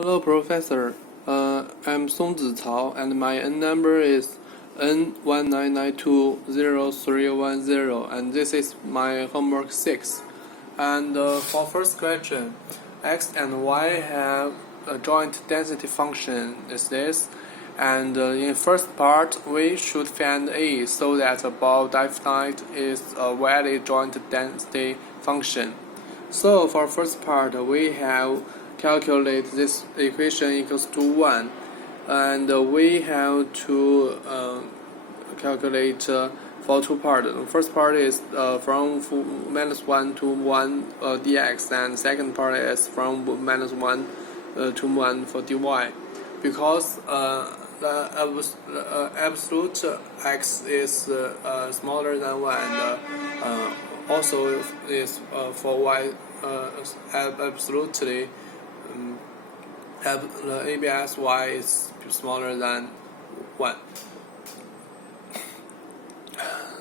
Hello, Professor. I'm SongziCao, and my N number is N19920310, and this is my homework 6. And for first question, x and y have a joint density function is this, and in first part we should find a so that above definite is a valid joint density function. So for first part we have calculate this equation equals to 1, and we have to calculate for two parts. The first part is from -1 to 1 dx, and second part is from -1 to 1 for dy. Because the absolute x is smaller than 1, and also is for y absolutely the ABS y is smaller than 1.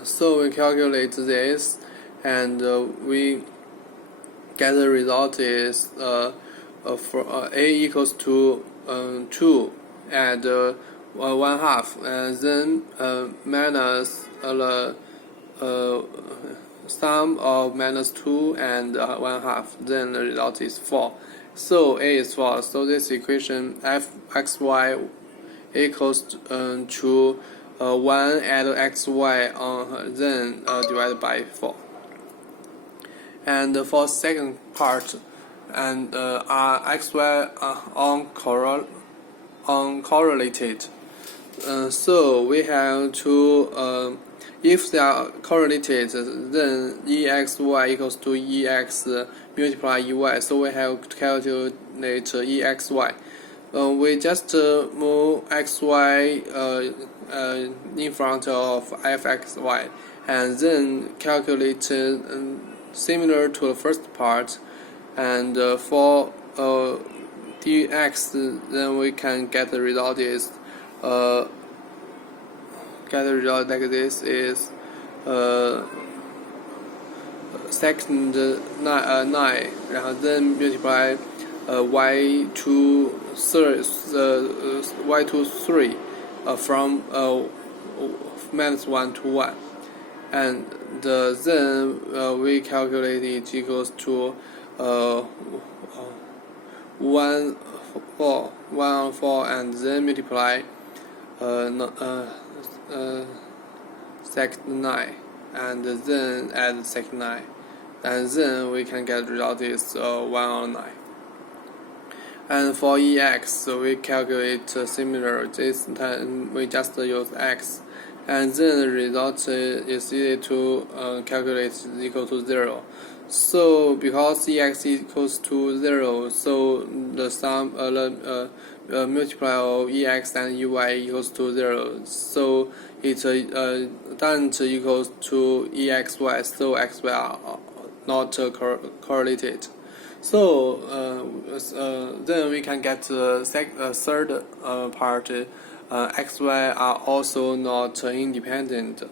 So we calculate this, and we get the result is for a equals to 2 and 1/2, and then minus the sum of -2 and 1/2, then the result is 4. So a is 4. So this equation fxy equals to 1 add xy then divided by 4. And for second part, and xy uncorrelated. So we have to if they are correlated, then exy equals to ex multiply ey. So we have to calculate exy. We just move xy in front of fxy, and then calculate similar to the first part. And for dx, then we can get the result is like this is second 9, and then multiply y to 3 from -1 to 1, and then we calculate it equals to 1 on 4, and then multiply second 9, and then add second 9, and then we can get the result is 1 on 9. And for ex, we calculate similar. This time we just use x, and then the result is easy to calculate equal to 0. So because ex equals to 0, so the sum multiply of ex and ey equals to 0. So it doesn't equals to exy. So xy are not correlated. So then we can get the third part. Xy are also not independent.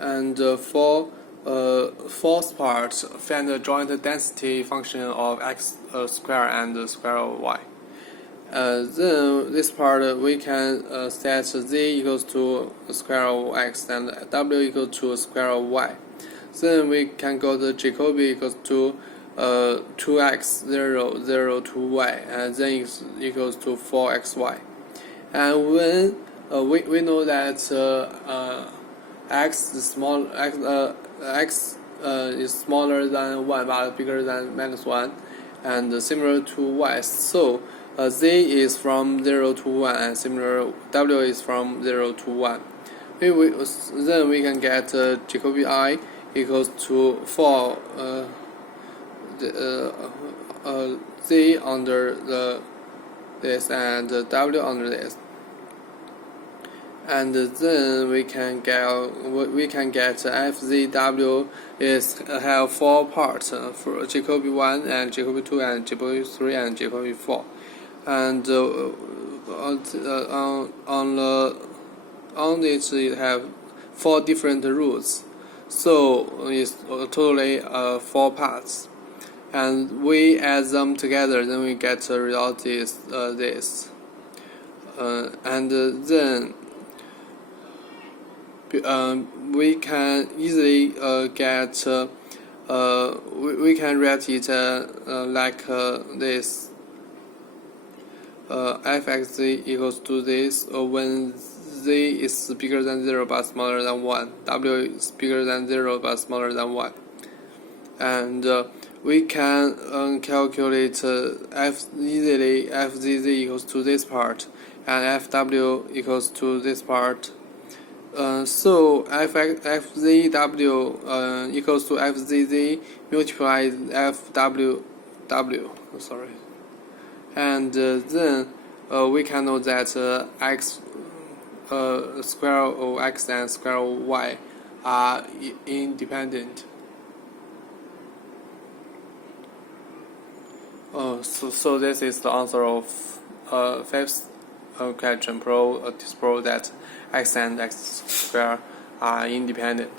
And for fourth part, find the joint density function of x square and the square of y. Then this part we can set z equals to square of x and w equals to square of y. Then we can go to Jacobi equals to 2x 0 0 to y, and then it's equals to 4xy. And when we know that x is smaller than 1 but bigger than -1, and similar to y, so z is from 0 to 1, and similar w is from 0 to 1. Then we can get Jacobi I equals to 4 z under this and w under this, and then we can get fzw is have 4 parts for Jacobi 1 and Jacobi 2 and Jacobi 3 and Jacobi 4, and on it have 4 different roots. So it's totally 4 parts. and we add them together, then we get the result is this. And then we can easily get we can write it like this. Fxz equals to this when z is bigger than 0 but smaller than 1, w is bigger than 0 but smaller than 1. And we can calculate easily fzz equals to this part and fw equals to this part. So fzw equals to fzz multiplied fww. Sorry. And then we can know that x square of x and square of y are independent. So this is the answer of fifth question. Disprove that x and x square are independent.